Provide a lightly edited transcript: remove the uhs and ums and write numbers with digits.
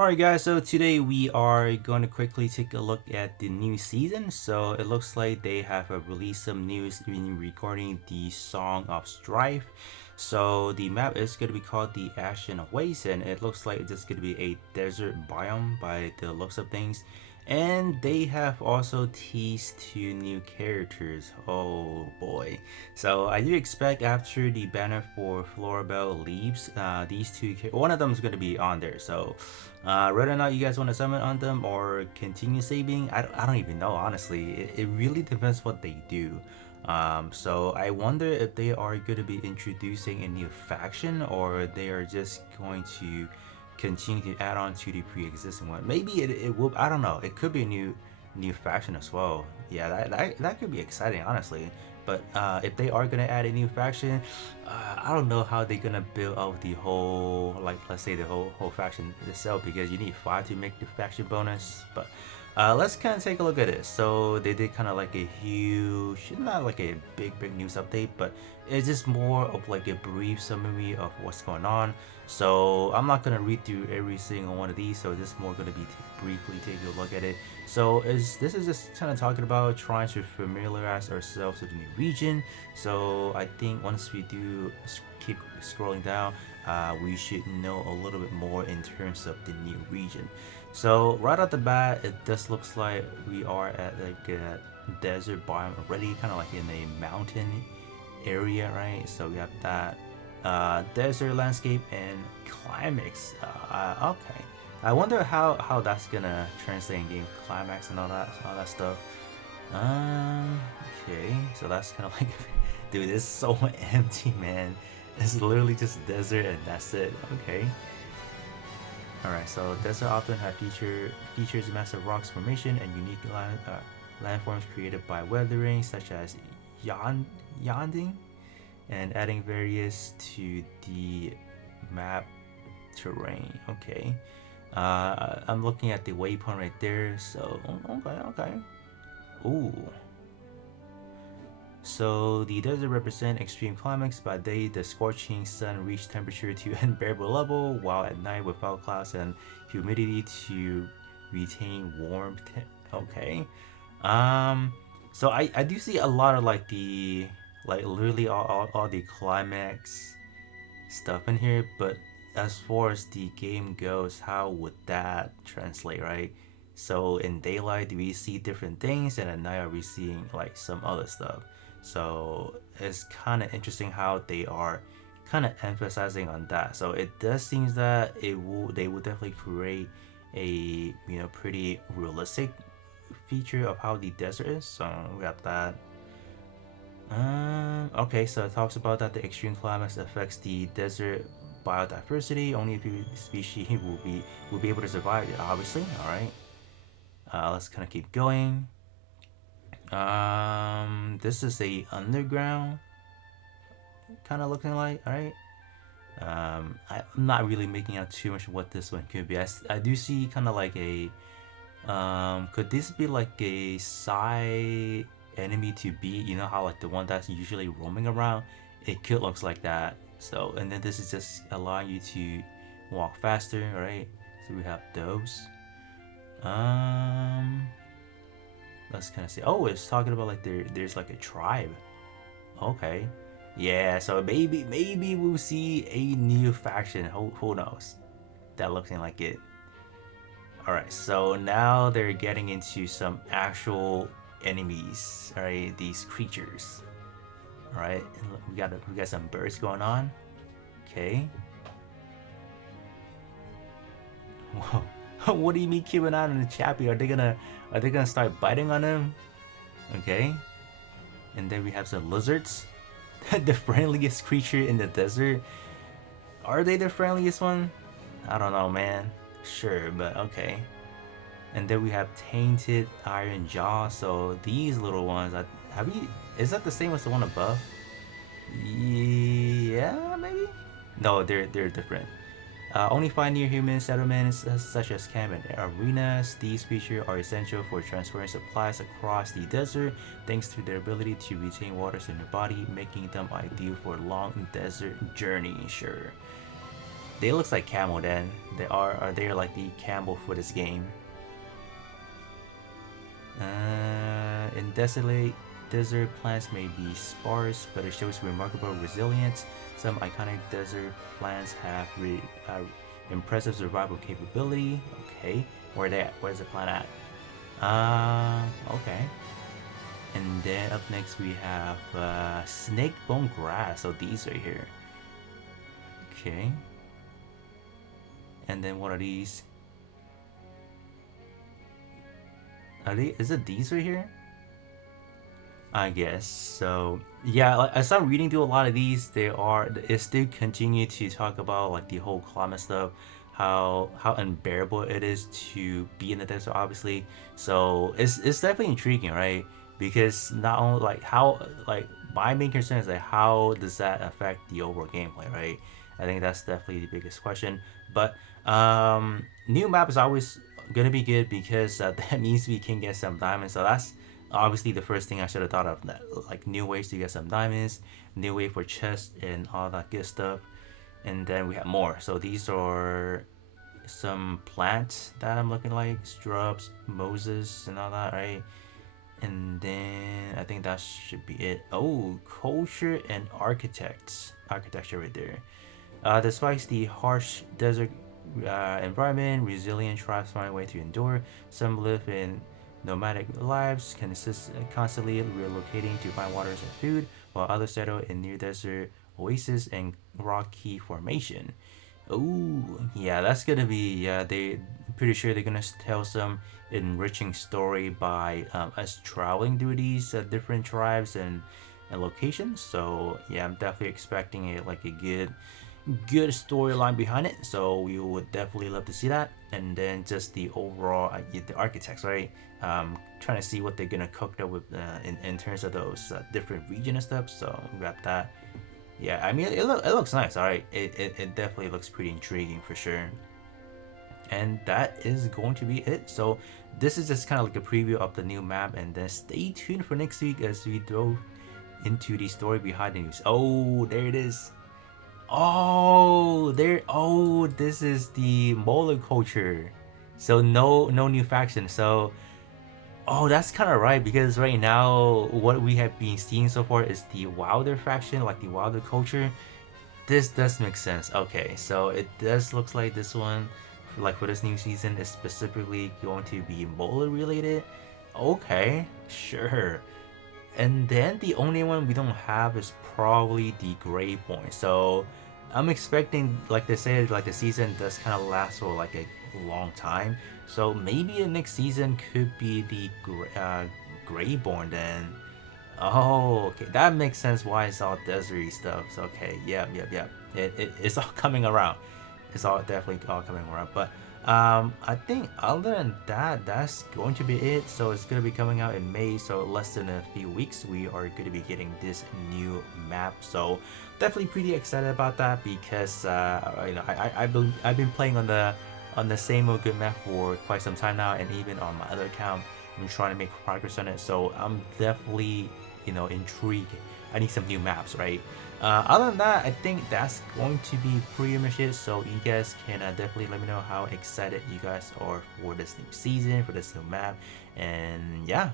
Alright guys, so today we are going to quickly take a look at the new season. So it looks like they have released some news in regarding the Song of Strife. So the map is going to be called the Ashen Waste, and it looks like it's going to be a desert biome by the looks of things. And they have also teased two new characters. Oh boy. So I do expect after the banner for Florabelle leaves, these two, one of them is going to be on there. So whether or not you guys want to summon on them or continue saving, I don't even know, honestly. It really depends what they do. So I wonder if they are going to be introducing a new faction or they are just going to continue to add on to the pre-existing one. Maybe it will, I don't know, it could be a new faction as well. Yeah, that could be exciting, honestly. But if they are gonna add a new faction, I don't know how they're gonna build out the whole, like, let's say the whole faction itself, because you need 5 to make the faction bonus. But let's kind of take a look at it. So they did kind of like a huge, not like a big news update, but it's just more of like a brief summary of what's going on. So I'm not gonna read through every single one of these, so this is more gonna be briefly taking a look at it. So this is just kind of talking about trying to familiarize ourselves with the new region. So I think once we do keep scrolling down, we should know a little bit more in terms of the new region. So right off the bat, it just looks like we are at like a desert biome already, kind of like in a mountain area, right? So we have that desert landscape and climax. Okay, I wonder how that's gonna translate in game, climax and all that stuff. Okay, so that's kind of like, dude, this is so empty, man. It's literally just desert and that's it. Okay. Alright, so desert often have features massive rocks formation and unique landforms created by weathering, such as yonding, and adding various to the map terrain. Okay, I'm looking at the waypoint right there. So okay. Ooh. So the desert represent extreme climates. By day, the scorching sun reached temperature to unbearable level, while at night without clouds and humidity to retain warmth. Okay. So I do see a lot of like the literally all the climax stuff in here, but as far as the game goes, how would that translate, right? So in daylight, do we see different things, and at night are we seeing like some other stuff? So it's kind of interesting how they are kind of emphasizing on that. So it does seem that they will definitely create a pretty realistic feature of how the desert is. So we got that. Okay, so it talks about that the extreme climax affects the desert biodiversity. Only a few species will be able to survive it, obviously. All right. Let's kind of keep going. This is a underground kind of looking like. All right. I'm not really making out too much what this one could be. I do see kind of like a could this be like a side enemy to beat? You know how like the one that's usually roaming around, it could looks like that. So, and then this is just allowing you to walk faster, right? So we have those. Let's kind of say, oh, it's talking about like there's like a tribe. Okay, yeah. So maybe we'll see a new faction. Who knows? That looking like it. All right. So now they're getting into some actual enemies. All right, these creatures. All right, we got some birds going on. Okay. Whoa. What do you mean keeping out on the chappy? Are they gonna start biting on him? Okay. And then we have some lizards. The friendliest creature in the desert. Are they the friendliest one? I don't know, man. Sure, but okay. And then we have tainted iron jaw. So these little ones, is that the same as the one above? Yeah, maybe. No, they're different. Only find near human settlements such as camp and arenas. These features are essential for transferring supplies across the desert thanks to their ability to retain waters in their body, making them ideal for long desert journeys. Sure. They looks like camel then. They are they like the camel for this game? In desolate desert, plants may be sparse, but it shows remarkable resilience. Some iconic desert plants have impressive survival capability. Okay, where they at? Where's the plant at? Okay. And then up next we have snake bone grass. So these right here. Okay. And then what are these? Are they? Is it these right here? I guess so. Yeah, like, as I'm reading through a lot of these, it still continue to talk about like the whole climate stuff, how unbearable it is to be in the desert, obviously. So it's definitely intriguing, right? Because not only like how like my main concern is like how does that affect the overall gameplay, right? I think that's definitely the biggest question. But new map is always gonna be good because that means we can get some diamonds. So that's obviously the first thing I should have thought of. That like new ways to get some diamonds, new way for chests and all that good stuff. And then we have more. So these are some plants that I'm looking like shrubs, Moses, and all that, right? And then I think that should be it. Oh, culture and architecture right there. Despite the harsh desert environment, resilient tribes find a way to endure. Some live in nomadic lives, constantly relocating to find waters and food, while others settle in near desert oasis and rocky formation. Oh, yeah, that's gonna be yeah. Pretty sure they're gonna tell some enriching story by us traveling through these different tribes and locations. So yeah, I'm definitely expecting a like a good storyline behind it. So we would definitely love to see that. And then just the overall the architects, right? Trying to see what they're gonna cook up with in terms of those different region and stuff. So grab that. Yeah, I mean it looks nice. All right, it definitely looks pretty intriguing for sure. And that is going to be it. So this is just kind of like a preview of the new map, and then stay tuned for next week as we go into the story behind the news. Oh, there it is. Oh, there. Oh, this is the Mauler culture. So no new faction. So oh, that's kind of right because right now what we have been seeing so far is the Wilder faction, like the Wilder culture. This does make sense. Okay, so it does looks like this one, like for this new season, is specifically going to be Mauler related. Okay, sure. And then the only one we don't have is probably the Gray Point. So I'm expecting, like they said, like the season does kind of last for like a long time. So maybe the next season could be the Greyborn then. Oh, okay, that makes sense. Why it's all deserty stuff. So, okay, yep. It's all coming around. It's all definitely all coming around. But I think other than that, that's going to be it. So it's gonna be coming out in May. So less than a few weeks, we are going to be getting this new map. So definitely pretty excited about that because you know I've been playing on the same old good map for quite some time now, and even on my other account, I'm trying to make progress on it. So I'm definitely intrigued. I need some new maps, right? Other than that, I think that's going to be pretty much it. So you guys can definitely let me know how excited you guys are for this new season, for this new map, and yeah.